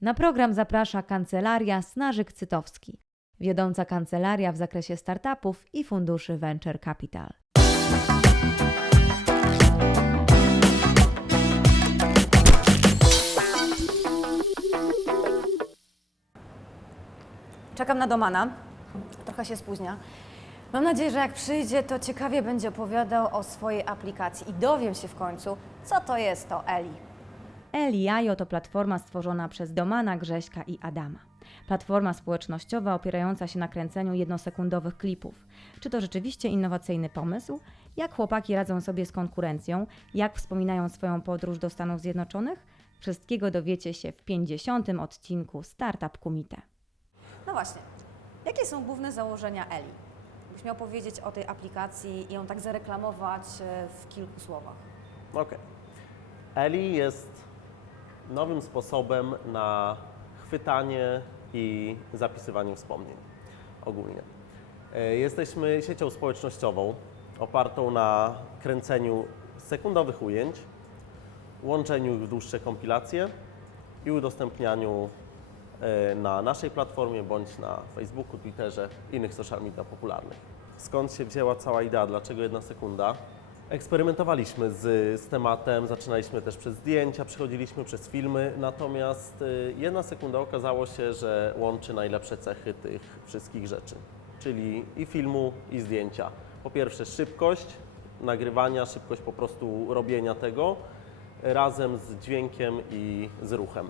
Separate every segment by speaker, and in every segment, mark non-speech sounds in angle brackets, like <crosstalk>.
Speaker 1: Na program zaprasza kancelaria Snarzyk-Cytowski, wiodąca kancelaria w zakresie startupów i funduszy Venture Capital.
Speaker 2: Czekam na Domana. Trochę się spóźnia. Mam nadzieję, że jak przyjdzie, to ciekawie będzie opowiadał o swojej aplikacji i dowiem się w końcu, co to jest to Eli.
Speaker 1: Eliajo to platforma stworzona przez Domana, Grześka i Adama. Platforma społecznościowa opierająca się na kręceniu jednosekundowych klipów. Czy to rzeczywiście innowacyjny pomysł? Jak chłopaki radzą sobie z konkurencją? Jak wspominają swoją podróż do Stanów Zjednoczonych? Wszystkiego dowiecie się w 50. odcinku Startup Kumite.
Speaker 2: No właśnie, jakie są główne założenia Eli? Byś miał powiedzieć o tej aplikacji i ją tak zareklamować e, w kilku słowach.
Speaker 3: Okej. Eli jest nowym sposobem na chwytanie i zapisywanie wspomnień ogólnie. E, Jesteśmy siecią społecznościową opartą na kręceniu sekundowych ujęć, łączeniu ich w dłuższe kompilacje i udostępnianiu e, na naszej platformie bądź na Facebooku, Twitterze, innych social media popularnych. Skąd się wzięła cała idea, dlaczego jedna sekunda? Eksperymentowaliśmy z, z tematem, zaczynaliśmy też przez zdjęcia, przechodziliśmy przez filmy, natomiast y, jedna sekunda okazało się, że łączy najlepsze cechy tych wszystkich rzeczy, czyli i filmu, i zdjęcia. Po pierwsze szybkość nagrywania, szybkość po prostu robienia tego, razem z dźwiękiem i z ruchem.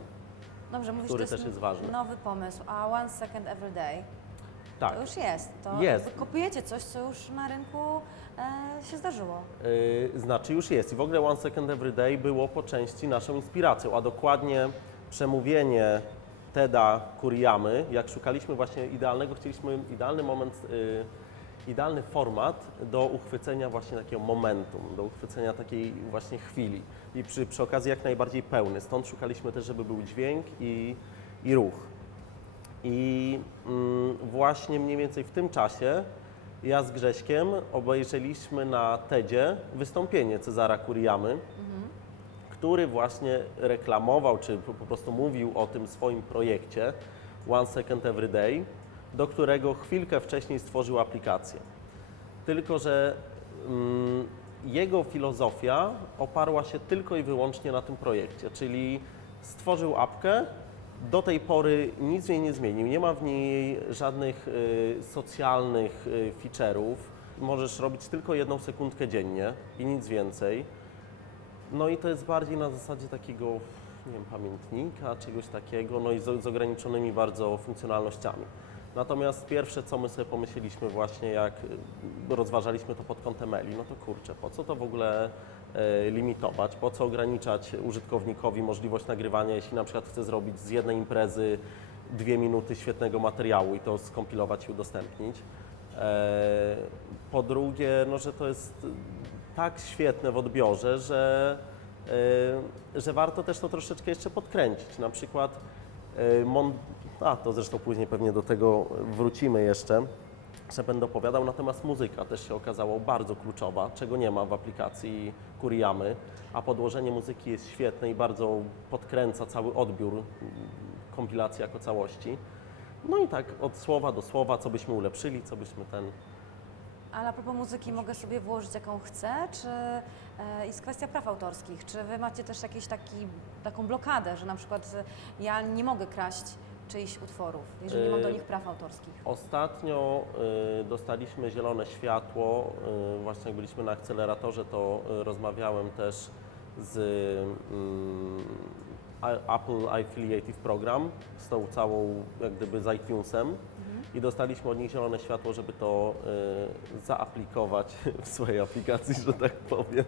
Speaker 2: Dobrze, mówisz,
Speaker 3: Który
Speaker 2: to jest,
Speaker 3: też jest ważny.
Speaker 2: nowy pomysł, a One Second Every Day
Speaker 3: Tak.
Speaker 2: to już jest. To
Speaker 3: Jest.
Speaker 2: Kopiujecie coś, co już na rynku e, się zdarzyło.
Speaker 3: Yy, znaczy już jest. I w ogóle One Second Every Day było po części naszą inspiracją, a dokładnie przemówienie Teda Kuriyamy, jak szukaliśmy właśnie idealnego, chcieliśmy idealny moment, yy, idealny format do uchwycenia właśnie takiego momentum, do uchwycenia takiej właśnie chwili i przy, przy okazji jak najbardziej pełny. Stąd szukaliśmy też, żeby był dźwięk i, i ruch. I mm, właśnie mniej więcej w tym czasie ja z Grześkiem obejrzeliśmy na TEDzie wystąpienie Cezara Kuriyamy, który właśnie reklamował, czy po prostu mówił o tym swoim projekcie One Second Every Day, do którego chwilkę wcześniej stworzył aplikację. Tylko, że mm, jego filozofia oparła się tylko i wyłącznie na tym projekcie, czyli stworzył apkę, do tej pory nic w niej nie zmienił, nie ma w niej żadnych y, socjalnych y, feature'ów. Możesz robić tylko jedną sekundkę dziennie i nic więcej. No i to jest bardziej na zasadzie takiego, nie wiem, pamiętnika, czegoś takiego, no i z, ograniczonymi bardzo funkcjonalnościami. Natomiast pierwsze, co my sobie pomyśleliśmy właśnie, jak y, rozważaliśmy to pod kątem Eli, no to kurczę, po co to w ogóle limitować, po co ograniczać użytkownikowi możliwość nagrywania, jeśli na przykład chce zrobić z jednej imprezy dwie minuty świetnego materiału i to skompilować i udostępnić. E, Po drugie, no, że to jest tak świetne w odbiorze, że, e, że warto też to troszeczkę jeszcze podkręcić. Na przykład, e, a to zresztą później pewnie do tego wrócimy jeszcze, że będę opowiadał, natomiast muzyka też się okazała bardzo kluczowa, czego nie ma w aplikacji Kuriyamy, a podłożenie muzyki jest świetne i bardzo podkręca cały odbiór mm, kompilacji jako całości. No i tak od słowa do słowa, co byśmy ulepszyli, co byśmy ten
Speaker 2: Ale a propos muzyki, mogę sobie włożyć jaką chcę, czy e, jest kwestia praw autorskich? Czy wy macie też taki, taką blokadę, że na przykład ja nie mogę kraść czyichś utworów, jeżeli nie mam do
Speaker 3: Y,
Speaker 2: nich praw autorskich?
Speaker 3: Ostatnio y, dostaliśmy zielone światło, y, właśnie jak byliśmy na akceleratorze, to rozmawiałem też z mm, Apple Affiliative Program, z tą całą, jak gdyby z iTunesem i dostaliśmy od nich zielone światło, żeby to y, zaaplikować <laughs> w swojej aplikacji, że tak powiem.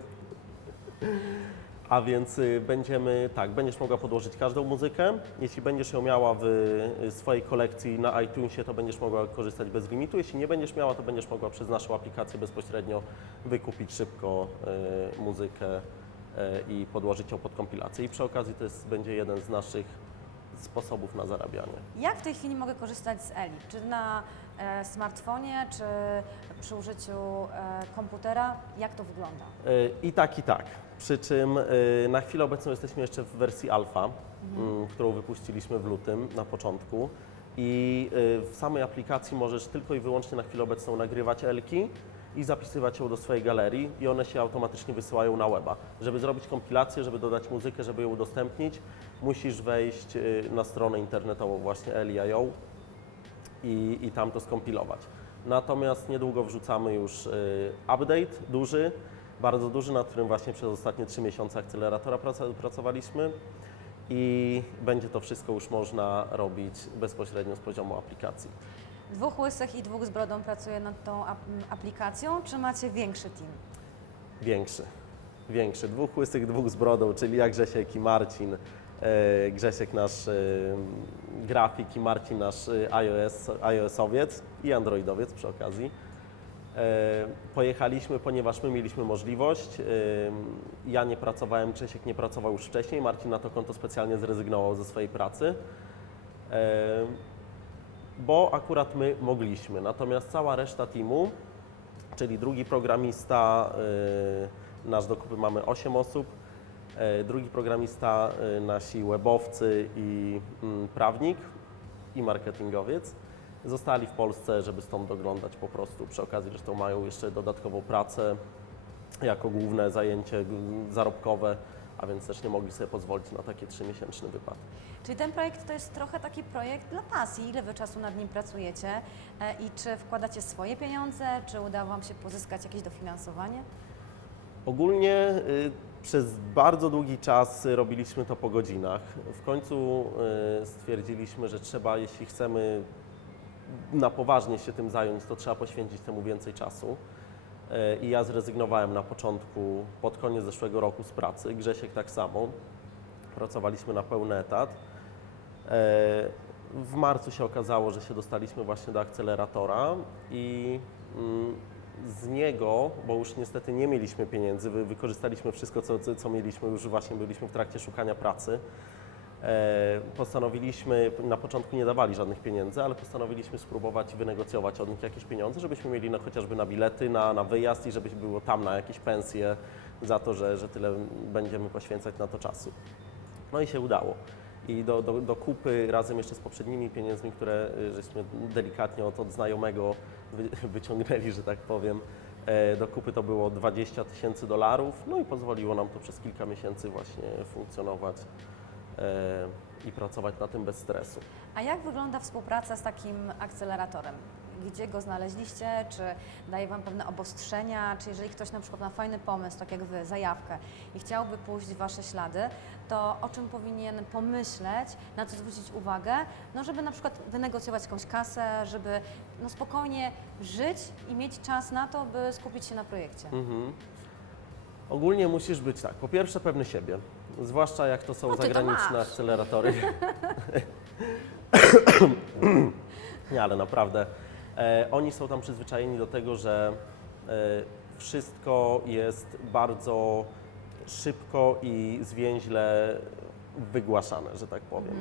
Speaker 3: A więc y, będziemy, tak, będziesz mogła podłożyć każdą muzykę. Jeśli będziesz ją miała w y, swojej kolekcji na iTunesie, to będziesz mogła korzystać bez limitu. Jeśli nie będziesz miała, to będziesz mogła przez naszą aplikację bezpośrednio wykupić szybko y, muzykę i podłożyć ją pod kompilację. I przy okazji to jest, będzie jeden z naszych sposobów na zarabianie.
Speaker 2: Jak w tej chwili mogę korzystać z Eli? Czy na e, smartfonie, czy przy użyciu e, komputera? Jak to wygląda?
Speaker 3: Y, I tak, i tak. Przy czym y, na chwilę obecną jesteśmy jeszcze w wersji alfa, mm, którą wypuściliśmy w lutym na początku. I y, w samej aplikacji możesz tylko i wyłącznie na chwilę obecną nagrywać elki i zapisywać ją do swojej galerii i one się automatycznie wysyłają na weba. Żeby zrobić kompilację, żeby dodać muzykę, żeby ją udostępnić, musisz wejść y, na stronę internetową właśnie eli.io i, i tam to skompilować. Natomiast niedługo wrzucamy już y, update duży, bardzo duży, nad którym właśnie przez ostatnie trzy miesiące akceleratora pracowaliśmy i będzie to wszystko już można robić bezpośrednio z poziomu aplikacji.
Speaker 2: Dwóch łysych i dwóch z brodą pracuje nad tą aplikacją, czy macie większy team?
Speaker 3: Większy, większy. Dwóch łysych, dwóch z brodą, czyli jak Grzesiek i Marcin. E, Grzesiek nasz e, grafik i Marcin nasz e, iOS, iOS-owiec i Androidowiec przy okazji. Pojechaliśmy, ponieważ my mieliśmy możliwość. Ja nie pracowałem, Grzesiek nie pracował już wcześniej. Marcin na to konto specjalnie zrezygnował ze swojej pracy. Bo akurat my mogliśmy. Natomiast cała reszta teamu, czyli drugi programista, y, nasz do kupy mamy 8 osób, y, drugi programista, y, nasi webowcy i mm, prawnik i marketingowiec. Zostali w Polsce, żeby stąd doglądać po prostu. Przy okazji zresztą mają jeszcze dodatkową pracę jako główne zajęcie zarobkowe, a więc też nie mogli sobie pozwolić na takie trzymiesięczny wypad.
Speaker 2: Czyli ten projekt to jest trochę taki projekt dla pasji. Ile Wy czasu nad nim pracujecie e, i czy wkładacie swoje pieniądze, czy udało Wam się pozyskać jakieś dofinansowanie?
Speaker 3: Ogólnie y, przez bardzo długi czas robiliśmy to po godzinach. W końcu y, stwierdziliśmy, że trzeba, jeśli chcemy na poważnie się tym zająć, to trzeba poświęcić temu więcej czasu. Y, I ja zrezygnowałem na początku, pod koniec zeszłego roku z pracy. Grzesiek tak samo. Pracowaliśmy na pełny etat. E, W marcu się okazało, że się dostaliśmy właśnie do akceleratora i mm, z niego, bo już niestety nie mieliśmy pieniędzy, wy- wykorzystaliśmy wszystko, co- co mieliśmy, już właśnie byliśmy w trakcie szukania pracy. E, Postanowiliśmy, na początku nie dawali żadnych pieniędzy, ale postanowiliśmy spróbować wynegocjować od nich jakieś pieniądze, żebyśmy mieli no, chociażby na bilety, na, na wyjazd i żeby było tam na jakieś pensje za to, że, że tyle będziemy poświęcać na to czasu. No i się udało. I do, do, do kupy razem jeszcze z poprzednimi pieniędzmi, które y, żeśmy delikatnie od, od znajomego wy, <laughs> wyciągnęli, że tak powiem, e, do kupy to było 20 tysięcy dolarów. No i pozwoliło nam to przez kilka miesięcy właśnie funkcjonować i pracować na tym bez stresu.
Speaker 2: A jak wygląda współpraca z takim akceleratorem? Gdzie go znaleźliście? Czy daje Wam pewne obostrzenia? Czy jeżeli ktoś na przykład ma fajny pomysł, tak jak Wy, zajawkę i chciałby pójść w Wasze ślady, to o czym powinien pomyśleć, na co zwrócić uwagę, no żeby na przykład wynegocjować jakąś kasę, żeby no spokojnie żyć i mieć czas na to, by skupić się na projekcie?
Speaker 3: Mhm. Ogólnie musisz być tak, po pierwsze pewny siebie, zwłaszcza jak to są
Speaker 2: No to
Speaker 3: zagraniczne
Speaker 2: masz.
Speaker 3: akceleratory. <laughs> Nie, ale naprawdę. E, oni są tam przyzwyczajeni do tego, że e, wszystko jest bardzo szybko i zwięźle wygłaszane, że tak powiem.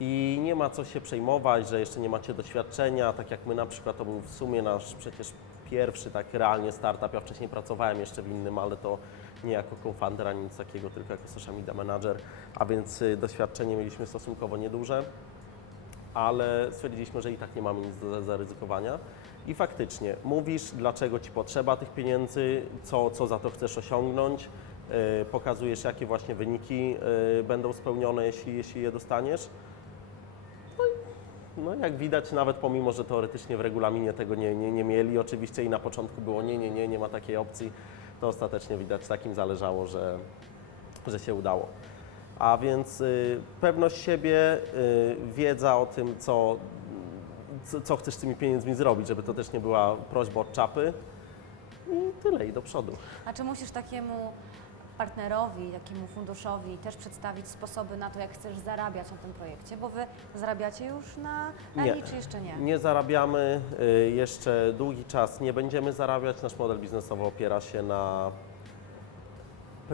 Speaker 3: I nie ma co się przejmować, że jeszcze nie macie doświadczenia, tak jak my na przykład, to był w sumie nasz przecież pierwszy tak realnie startup. Ja wcześniej pracowałem jeszcze w innym, ale to nie jako co-founder ani nic takiego, tylko jako social media manager, a więc y, doświadczenie mieliśmy stosunkowo nieduże, ale stwierdziliśmy, że i tak nie mamy nic do zaryzykowania. I faktycznie mówisz, dlaczego ci potrzeba tych pieniędzy, co, co za to chcesz osiągnąć, y, pokazujesz, jakie właśnie wyniki y, będą spełnione, jeśli, jeśli je dostaniesz. No jak widać, nawet pomimo, że teoretycznie w regulaminie tego nie, nie, nie mieli, oczywiście i na początku było nie, nie, nie, nie ma takiej opcji, to ostatecznie widać takim zależało, że, że się udało. A więc y, pewność siebie, y, wiedza o tym, co, co, co chcesz z tymi pieniędzmi zrobić, żeby to też nie była prośba od czapy i tyle, i do przodu.
Speaker 2: A czy musisz takiemu partnerowi, takiemu funduszowi też przedstawić sposoby na to, jak chcesz zarabiać na tym projekcie? Bo Wy zarabiacie już na. Eli, czy jeszcze nie?
Speaker 3: Nie zarabiamy y, jeszcze długi czas, nie będziemy zarabiać. Nasz model biznesowy opiera się na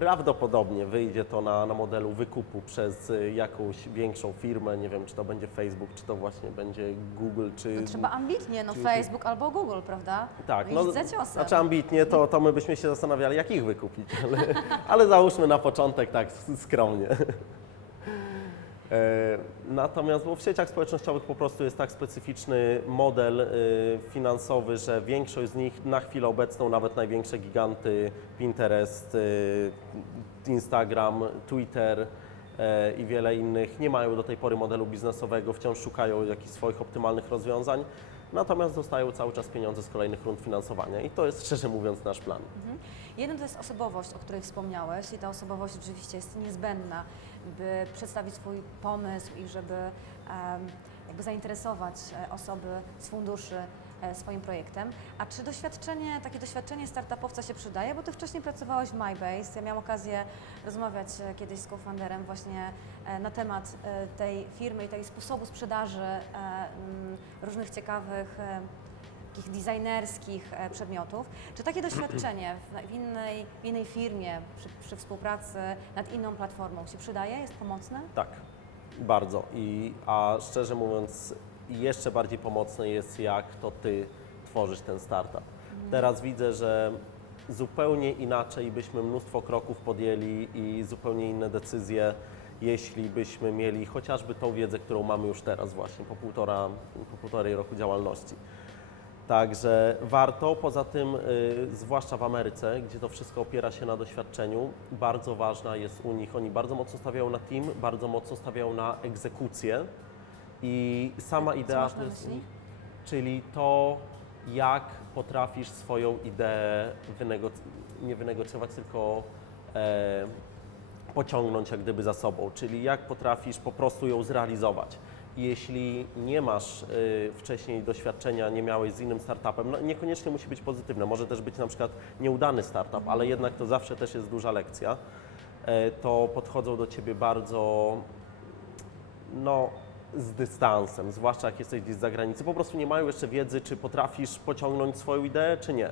Speaker 3: Prawdopodobnie wyjdzie to na, na modelu wykupu przez y, jakąś większą firmę. Nie wiem, czy to będzie Facebook, czy to właśnie będzie Google, czy.
Speaker 2: To trzeba ambitnie, no Facebook albo Google, prawda?
Speaker 3: Tak,
Speaker 2: Iść za ciosem.
Speaker 3: znaczy ambitnie, to, to my byśmy się zastanawiali, jak ich wykupić, ale, <laughs> ale załóżmy na początek tak s- skromnie. E, Natomiast w sieciach społecznościowych po prostu jest tak specyficzny model y, finansowy, że większość z nich na chwilę obecną, nawet największe giganty Pinterest, y, Instagram, Twitter e, i wiele innych nie mają do tej pory modelu biznesowego, wciąż szukają jakichś swoich optymalnych rozwiązań, natomiast dostają cały czas pieniądze z kolejnych rund finansowania i to jest szczerze mówiąc nasz plan.
Speaker 2: Jeden to jest osobowość, o której wspomniałeś i ta osobowość oczywiście jest niezbędna, by przedstawić swój pomysł i żeby jakby zainteresować e, osoby z funduszy swoim projektem. A czy doświadczenie, takie doświadczenie startupowca się przydaje? Bo Ty wcześniej pracowałeś w MyBase. Ja miałam okazję rozmawiać e, kiedyś z co-founderem właśnie e, na temat e, tej firmy i tej sposobu sprzedaży e, mm, różnych ciekawych e, takich designerskich e, przedmiotów. Czy takie doświadczenie w, innej, w innej firmie, przy, przy współpracy nad inną platformą się przydaje? Jest pomocne?
Speaker 3: Tak, bardzo. I, a szczerze mówiąc, jeszcze bardziej pomocne jest, jak to Ty tworzysz ten startup. Teraz widzę, że zupełnie inaczej byśmy mnóstwo kroków podjęli i zupełnie inne decyzje, jeśli byśmy mieli chociażby tą wiedzę, którą mamy już teraz właśnie, po, półtora, po półtorej roku działalności. Także warto, poza tym, y, zwłaszcza w Ameryce, gdzie to wszystko opiera się na doświadczeniu, bardzo ważna jest u nich, oni bardzo mocno stawiają na team, bardzo mocno stawiają na egzekucję i sama idea
Speaker 2: masz na myśli?
Speaker 3: czyli to, jak potrafisz swoją ideę wynegoc- nie wynegocjować, tylko e, pociągnąć jak gdyby za sobą, czyli jak potrafisz po prostu ją zrealizować. Jeśli nie masz y, wcześniej doświadczenia, nie miałeś z innym startupem, no niekoniecznie musi być pozytywne, może też być na przykład nieudany startup, ale jednak to zawsze też jest duża lekcja, e, to podchodzą do Ciebie bardzo no, z dystansem, zwłaszcza jak jesteś gdzieś z zagranicy, po prostu nie mają jeszcze wiedzy, czy potrafisz pociągnąć swoją ideę, czy nie.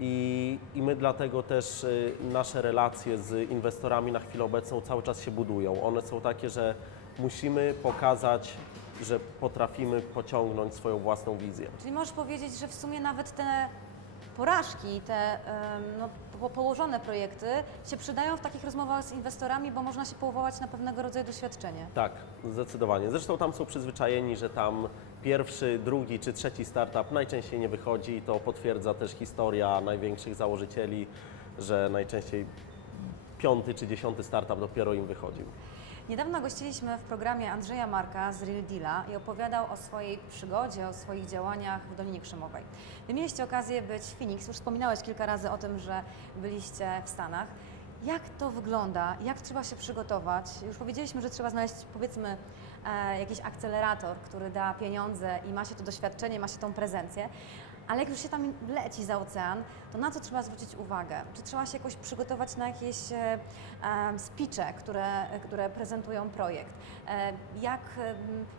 Speaker 3: I, I my dlatego też y, nasze relacje z inwestorami na chwilę obecną cały czas się budują. One są takie, że musimy pokazać, że potrafimy pociągnąć swoją własną wizję.
Speaker 2: Czyli możesz powiedzieć, że w sumie nawet te porażki, te no, po, położone projekty się przydają w takich rozmowach z inwestorami, bo można się powołać na pewnego rodzaju doświadczenie.
Speaker 3: Tak, zdecydowanie. Zresztą tam są przyzwyczajeni, że tam pierwszy, drugi czy trzeci startup najczęściej nie wychodzi i to potwierdza też historia największych założycieli, że najczęściej piąty czy dziesiąty startup dopiero im wychodził.
Speaker 2: Niedawno gościliśmy w programie Andrzeja Marka z Real Deala i opowiadał o swojej przygodzie, o swoich działaniach w Dolinie Krzemowej. Wy mieliście okazję być w Phoenix, już wspominałeś kilka razy o tym, że byliście w Stanach. Jak to wygląda? Jak trzeba się przygotować? Już powiedzieliśmy, że trzeba znaleźć powiedzmy e, jakiś akcelerator, który da pieniądze i ma się to doświadczenie, ma się tą prezencję. Ale jak już się tam leci za ocean, to na co trzeba zwrócić uwagę? Czy trzeba się jakoś przygotować na jakieś em, speeche, które, które prezentują projekt? E, jak,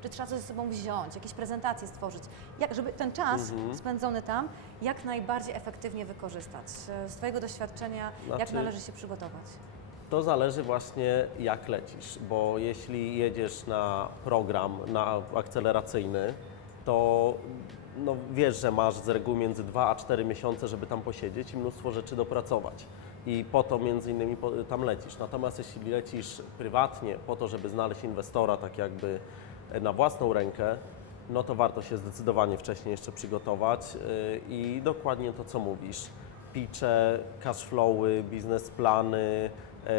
Speaker 2: czy trzeba coś ze sobą wziąć, jakieś prezentacje stworzyć? Jak, żeby ten czas
Speaker 3: Mhm.
Speaker 2: spędzony tam jak najbardziej efektywnie wykorzystać? Z Twojego doświadczenia, jak
Speaker 3: Znaczy-
Speaker 2: należy się przygotować?
Speaker 3: To zależy właśnie jak lecisz, bo jeśli jedziesz na program, na akceleracyjny, to no, wiesz, że masz z reguły między 2 a 4 miesiące, żeby tam posiedzieć i mnóstwo rzeczy dopracować. I po to między innymi tam lecisz. Natomiast jeśli lecisz prywatnie po to, żeby znaleźć inwestora tak jakby na własną rękę, no to warto się zdecydowanie wcześniej jeszcze przygotować yy, i dokładnie to, co mówisz. Pitche, cashflowy, biznesplany, yy,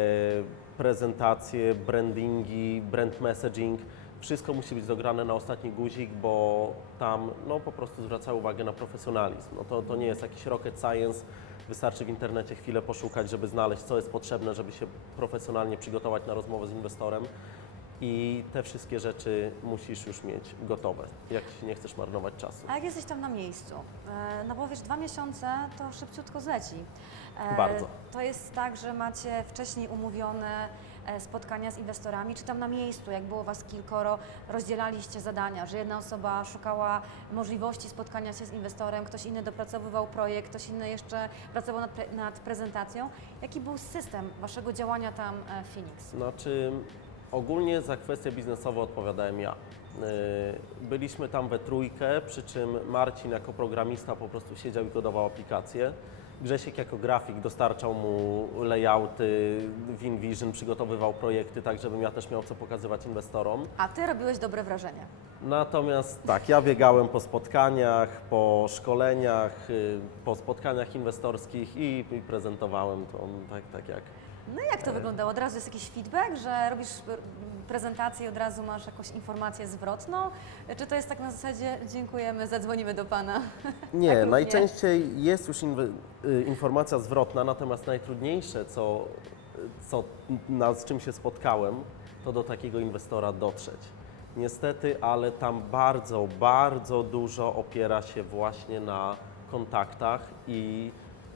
Speaker 3: prezentacje, brandingi, brand messaging, wszystko musi być dograne na ostatni guzik, bo tam no, po prostu zwracają uwagę na profesjonalizm. No, to, to nie jest jakiś rocket science, wystarczy w internecie chwilę poszukać, żeby znaleźć, co jest potrzebne, żeby się profesjonalnie przygotować na rozmowę z inwestorem. I te wszystkie rzeczy musisz już mieć gotowe, jak nie chcesz marnować czasu.
Speaker 2: A jak jesteś tam na miejscu? E, No bo wiesz, dwa miesiące to szybciutko zleci. E,
Speaker 3: Bardzo.
Speaker 2: To jest tak, że macie wcześniej umówione spotkania z inwestorami, czy tam na miejscu, jak było Was kilkoro, rozdzielaliście zadania, że jedna osoba szukała możliwości spotkania się z inwestorem, ktoś inny dopracowywał projekt, ktoś inny jeszcze pracował nad, nad prezentacją. Jaki był system Waszego działania tam e, w Phoenix?
Speaker 3: Znaczy, ogólnie za kwestie biznesowe odpowiadałem ja. Yy, Byliśmy tam we trójkę, przy czym Marcin jako programista po prostu siedział i kodował aplikację. Grzesiek jako grafik dostarczał mu layouty, WinVision, przygotowywał projekty tak, żebym ja też miał co pokazywać inwestorom.
Speaker 2: A Ty robiłeś dobre wrażenie.
Speaker 3: Natomiast tak, ja biegałem po spotkaniach, po szkoleniach, yy, po spotkaniach inwestorskich i, i prezentowałem to tak, tak jak
Speaker 2: No i jak to wyglądało? Od razu jest jakiś feedback, że robisz e, prezentację i od razu masz jakąś informację zwrotną? Czy to jest tak na zasadzie dziękujemy, zadzwonimy do Pana? <laughs>
Speaker 3: Nie,
Speaker 2: Tak lub nie?
Speaker 3: najczęściej jest już inwe- y, informacja zwrotna, natomiast najtrudniejsze, co, co na, z czym się spotkałem, to do takiego inwestora dotrzeć. Niestety, ale tam bardzo, bardzo dużo opiera się właśnie na kontaktach i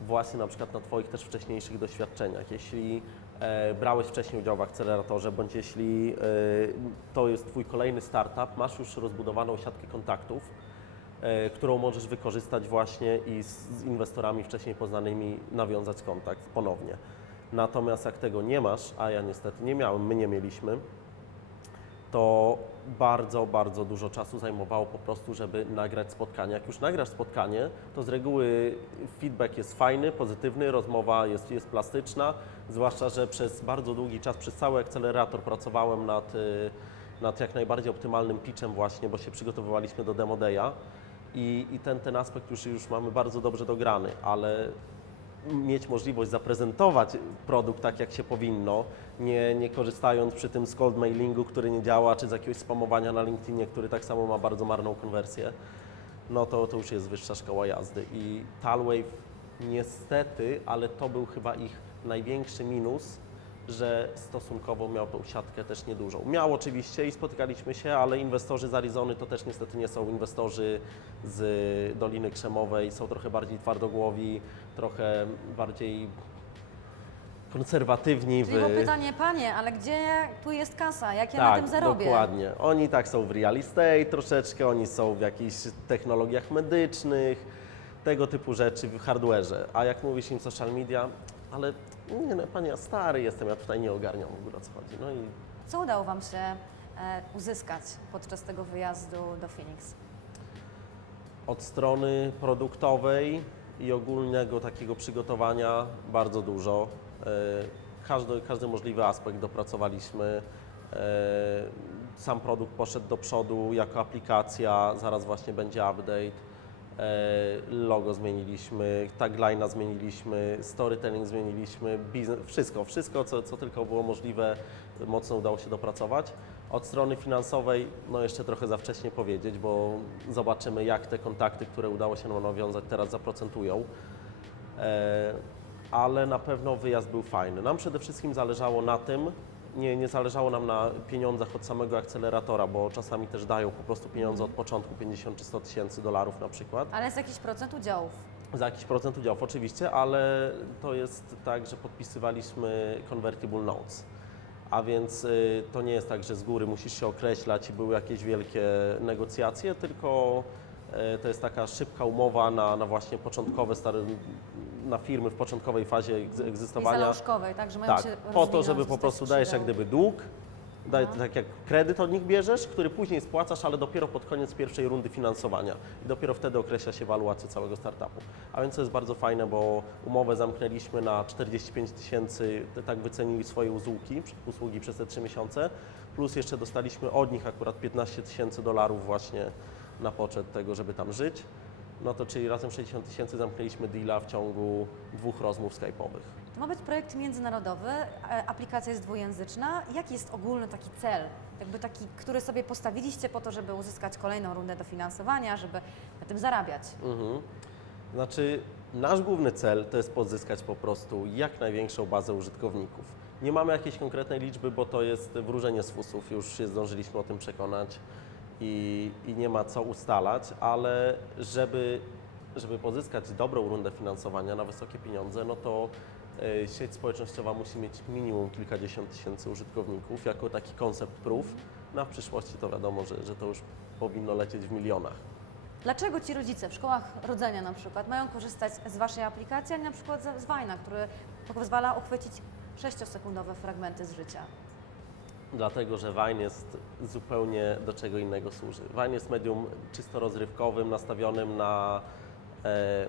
Speaker 3: właśnie na przykład na Twoich też wcześniejszych doświadczeniach. Jeśli brałeś wcześniej udział w akceleratorze, bądź jeśli e, to jest Twój kolejny startup, masz już rozbudowaną siatkę kontaktów, e, którą możesz wykorzystać właśnie i z inwestorami wcześniej poznanymi nawiązać kontakt ponownie. Natomiast jak tego nie masz, a ja niestety nie miałem, my nie mieliśmy, to bardzo, bardzo dużo czasu zajmowało po prostu, żeby nagrać spotkanie. Jak już nagrasz spotkanie, to z reguły feedback jest fajny, pozytywny, rozmowa jest, jest plastyczna, zwłaszcza, że przez bardzo długi czas, przez cały akcelerator pracowałem nad, y, nad jak najbardziej optymalnym pitchem właśnie, bo się przygotowywaliśmy do Demo Day'a i, i ten, ten aspekt już, już mamy bardzo dobrze dograny, ale mieć możliwość zaprezentować produkt tak, jak się powinno, nie, nie korzystając przy tym z cold mailingu, który nie działa, czy z jakiegoś spamowania na LinkedInie, który tak samo ma bardzo marną konwersję, no to, to już jest wyższa szkoła jazdy. I Talwave niestety, ale to był chyba ich największy minus, że stosunkowo miał tą siatkę też niedużą. Miał oczywiście i spotykaliśmy się, ale inwestorzy z Arizony to też niestety nie są inwestorzy z Doliny Krzemowej, są trochę bardziej twardogłowi, trochę bardziej konserwatywni w...
Speaker 2: Czyli było pytanie, Panie, ale gdzie tu jest kasa? Jak ja na
Speaker 3: tak,
Speaker 2: tym zarobię?
Speaker 3: dokładnie. Oni tak są w real estate troszeczkę, oni są w jakichś technologiach medycznych, tego typu rzeczy w hardware'ze. A jak mówisz im social media, ale nie no, panie, ja stary jestem, ja tutaj nie ogarniam w ogóle o co chodzi. No i
Speaker 2: Co udało Wam się e, uzyskać podczas tego wyjazdu do Phoenix?
Speaker 3: od strony produktowej i ogólnego takiego przygotowania bardzo dużo. E, Każdy, każdy możliwy aspekt dopracowaliśmy. E, Sam produkt poszedł do przodu jako aplikacja, zaraz właśnie będzie update. E, Logo zmieniliśmy, tagline'a zmieniliśmy, storytelling zmieniliśmy, biznes, wszystko, wszystko co, co tylko było możliwe, mocno udało się dopracować. Od strony finansowej, no jeszcze trochę za wcześnie powiedzieć, bo zobaczymy jak te kontakty, które udało się nam nawiązać teraz zaprocentują. E, ale na pewno wyjazd był fajny. Nam przede wszystkim zależało na tym, nie, nie zależało nam na pieniądzach od samego akceleratora, bo czasami też dają po prostu pieniądze od początku, 50 czy 100 tysięcy dolarów na przykład.
Speaker 2: Ale jest jakiś procent udziałów.
Speaker 3: Za jakiś procent udziałów oczywiście, ale to jest tak, że podpisywaliśmy convertible notes. A więc y, to nie jest tak, że z góry musisz się określać i były jakieś wielkie negocjacje, tylko y, to jest taka szybka umowa na, na właśnie początkowe, stare, na firmy w początkowej fazie
Speaker 2: I
Speaker 3: egzystowania.
Speaker 2: zalążkowej, tak, że mają
Speaker 3: Tak,
Speaker 2: się
Speaker 3: po to, żeby po
Speaker 2: zostać
Speaker 3: prostu dajesz jak gdyby dług, daj,
Speaker 2: No.
Speaker 3: tak jak kredyt od nich bierzesz, który później spłacasz, ale dopiero pod koniec pierwszej rundy finansowania i dopiero wtedy określa się ewaluację całego startupu. A więc to jest bardzo fajne, bo umowę zamknęliśmy na 45 tysięcy, tak wycenili swoje usługi, usługi przez te 3 miesiące, plus jeszcze dostaliśmy od nich akurat 15 tysięcy dolarów właśnie na poczet tego, żeby tam żyć. No to czyli razem 60 tysięcy zamknęliśmy deala w ciągu dwóch rozmów skype'owych.
Speaker 2: To ma być projekt międzynarodowy, e, aplikacja jest dwujęzyczna. Jaki jest ogólny taki cel, jakby taki, który sobie postawiliście po to, żeby uzyskać kolejną rundę dofinansowania, żeby na tym zarabiać?
Speaker 3: Mhm. Znaczy, nasz główny cel to jest pozyskać po prostu jak największą bazę użytkowników. Nie mamy jakiejś konkretnej liczby, bo to jest wróżenie z fusów, już się zdążyliśmy o tym przekonać i, i nie ma co ustalać, ale żeby, żeby pozyskać dobrą rundę finansowania na wysokie pieniądze, no to e, sieć społecznościowa musi mieć minimum kilkadziesiąt tysięcy użytkowników jako taki koncept proof. No a w przyszłości to wiadomo, że, że to już powinno lecieć w milionach.
Speaker 2: Dlaczego ci rodzice w szkołach rodzenia na przykład mają korzystać z Waszej aplikacji, a nie na przykład z, Wajna, który pozwala uchwycić 6-sekundowe fragmenty z życia?
Speaker 3: Dlatego, że Vine jest zupełnie do czego innego służy. Vine jest medium czysto rozrywkowym, nastawionym na e,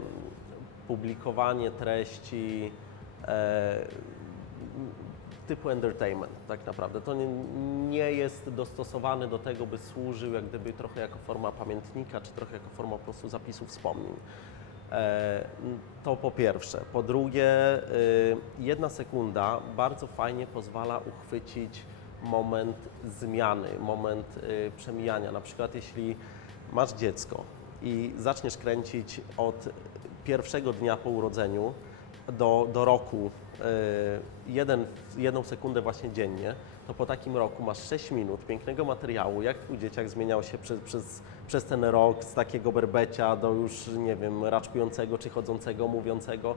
Speaker 3: publikowanie treści e, typu entertainment, tak naprawdę. To nie, nie jest dostosowane do tego, by służył jak gdyby trochę jako forma pamiętnika, czy trochę jako forma po prostu zapisu wspomnień. To po pierwsze. Po drugie, y, jedna sekunda bardzo fajnie pozwala uchwycić moment zmiany, moment y, przemijania. Na przykład jeśli masz dziecko i zaczniesz kręcić od pierwszego dnia po urodzeniu do, do roku y, jeden, jedną sekundę właśnie dziennie, to po takim roku masz 6 minut pięknego materiału, jak twój dzieciak zmieniał się przez, przez, przez ten rok z takiego berbecia do już, nie wiem, raczkującego czy chodzącego, mówiącego.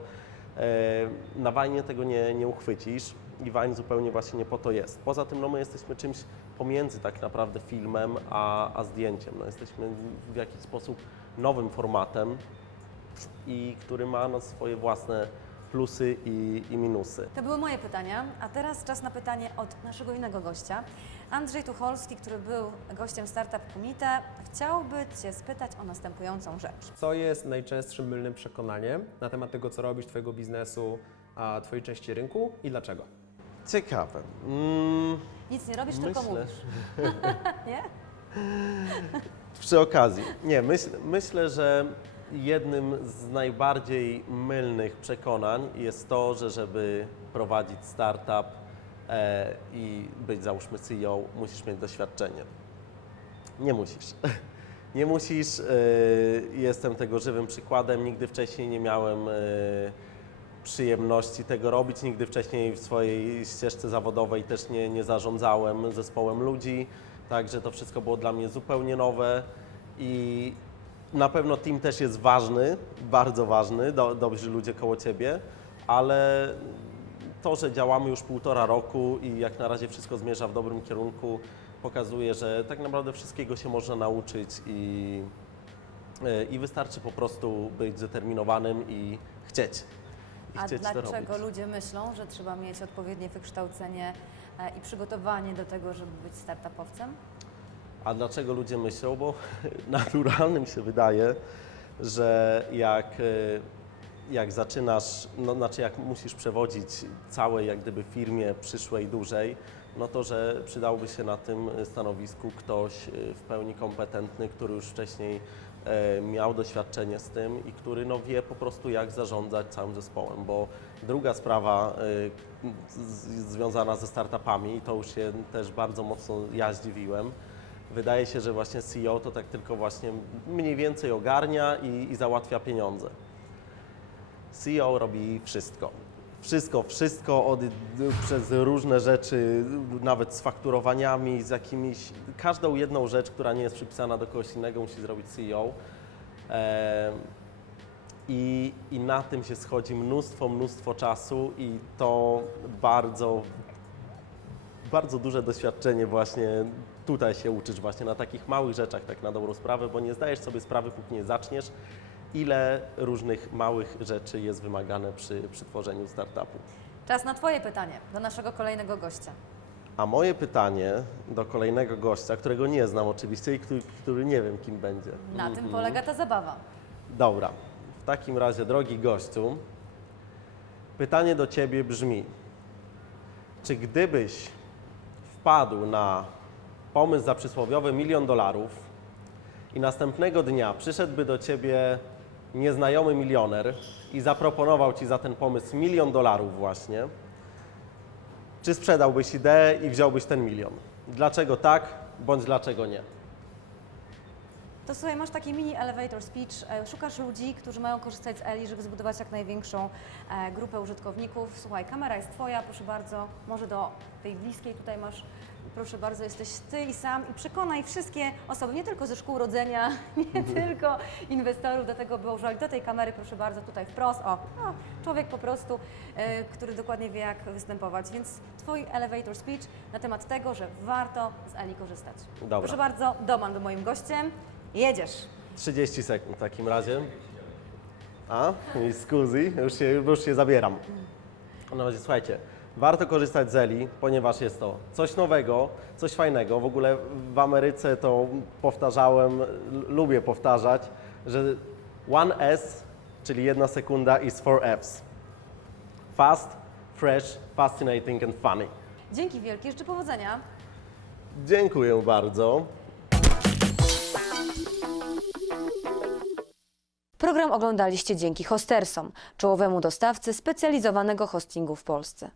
Speaker 3: E, Na Wajnie tego nie, nie uchwycisz i Wajn zupełnie właśnie nie po to jest. Poza tym no, my jesteśmy czymś pomiędzy tak naprawdę filmem a, a zdjęciem. No, jesteśmy w jakiś sposób nowym formatem i który ma no, swoje własne plusy i, i minusy.
Speaker 2: To były moje pytania, a teraz czas na pytanie od naszego innego gościa. Andrzej Tucholski, który był gościem Startup Comite, chciałby Cię spytać o następującą rzecz.
Speaker 4: Co jest najczęstszym mylnym przekonaniem na temat tego, co robisz, Twojego biznesu, a Twojej części rynku i dlaczego?
Speaker 3: Ciekawe. Mm,
Speaker 2: Nic nie robisz, tylko
Speaker 3: myślę,
Speaker 2: mówisz. <laughs> Nie?
Speaker 3: Przy okazji. Nie, myśl, myślę, że jednym z najbardziej mylnych przekonań jest to, że żeby prowadzić startup e, i być załóżmy CEO, musisz mieć doświadczenie. Nie musisz. <laughs> Nie musisz. E, jestem tego żywym przykładem. Nigdy wcześniej nie miałem e, przyjemności tego robić. Nigdy wcześniej w swojej ścieżce zawodowej też nie, nie zarządzałem zespołem ludzi. Także to wszystko było dla mnie zupełnie nowe i na pewno team też jest ważny, bardzo ważny, do, dobrzy ludzie koło Ciebie, ale to, że działamy już półtora roku i jak na razie wszystko zmierza w dobrym kierunku, pokazuje, że tak naprawdę wszystkiego się można nauczyć i, e, i wystarczy po prostu być zdeterminowanym i chcieć. I
Speaker 2: A
Speaker 3: chcieć to robić.
Speaker 2: dlaczego ludzie myślą, że trzeba mieć odpowiednie wykształcenie e, i przygotowanie do tego, żeby być startupowcem?
Speaker 3: A dlaczego ludzie myślą? Bo <laughs> naturalnym się wydaje, że jak, e, jak zaczynasz, no, znaczy jak musisz przewodzić całej jak gdyby firmie przyszłej, dużej, no to że przydałby się na tym stanowisku ktoś e, w pełni kompetentny, który już wcześniej e, miał doświadczenie z tym i który no, wie po prostu jak zarządzać całym zespołem, bo druga sprawa związana ze startupami, i to już się też bardzo mocno ja zdziwiłem, Wydaje się, że właśnie CEO to tak tylko właśnie mniej więcej ogarnia i, i załatwia pieniądze. CEO robi wszystko. Wszystko, wszystko od, przez różne rzeczy, nawet z fakturowaniami, z jakimiś. Każdą jedną rzecz, która nie jest przypisana do kogoś innego, musi zrobić CEO. Em, I, I na tym się schodzi mnóstwo, mnóstwo czasu i to bardzo bardzo duże doświadczenie właśnie tutaj się uczysz właśnie na takich małych rzeczach, tak na dobrą sprawę, bo nie zdajesz sobie sprawy, póki nie zaczniesz, ile różnych małych rzeczy jest wymagane przy, przy tworzeniu startupu.
Speaker 2: Czas na Twoje pytanie do naszego kolejnego gościa.
Speaker 3: A moje pytanie do kolejnego gościa, którego nie znam oczywiście i który, który nie wiem kim będzie.
Speaker 2: Na tym polega ta zabawa.
Speaker 3: Dobra, w takim razie drogi gościu, pytanie do Ciebie brzmi, czy gdybyś wpadł na pomysł za przysłowiowy milion dolarów i następnego dnia przyszedłby do Ciebie nieznajomy milioner i zaproponował Ci za ten pomysł milion dolarów właśnie, czy sprzedałbyś ideę i wziąłbyś ten milion? Dlaczego tak, bądź dlaczego nie?
Speaker 2: To słuchaj, masz taki mini elevator speech, e, szukasz ludzi, którzy mają korzystać z Eli, żeby zbudować jak największą e, grupę użytkowników. Słuchaj, kamera jest Twoja, proszę bardzo, może do tej bliskiej tutaj masz, proszę bardzo, jesteś Ty i sam i przekonaj wszystkie osoby, nie tylko ze szkół rodzenia, <laughs> nie tylko inwestorów do tego, by używali do tej kamery, proszę bardzo, tutaj wprost, o, o człowiek po prostu, e, który dokładnie wie, jak występować. Więc Twój elevator speech na temat tego, że warto z Eli korzystać.
Speaker 3: Dobra.
Speaker 2: Proszę bardzo, Doman był moim gościem. Jedziesz.
Speaker 3: 30 sekund w takim razie. A, i scusi, już się, już się zabieram. No razie słuchajcie, warto korzystać z Eli, ponieważ jest to coś nowego, coś fajnego. W ogóle w Ameryce to powtarzałem, lubię powtarzać, że one S, czyli jedna sekunda, is four Fs. Fast, fresh, fascinating and funny.
Speaker 2: Dzięki wielkie, życzę powodzenia.
Speaker 3: Dziękuję bardzo.
Speaker 2: Program oglądaliście dzięki Hostersom, czołowemu dostawcy specjalizowanego hostingu w Polsce.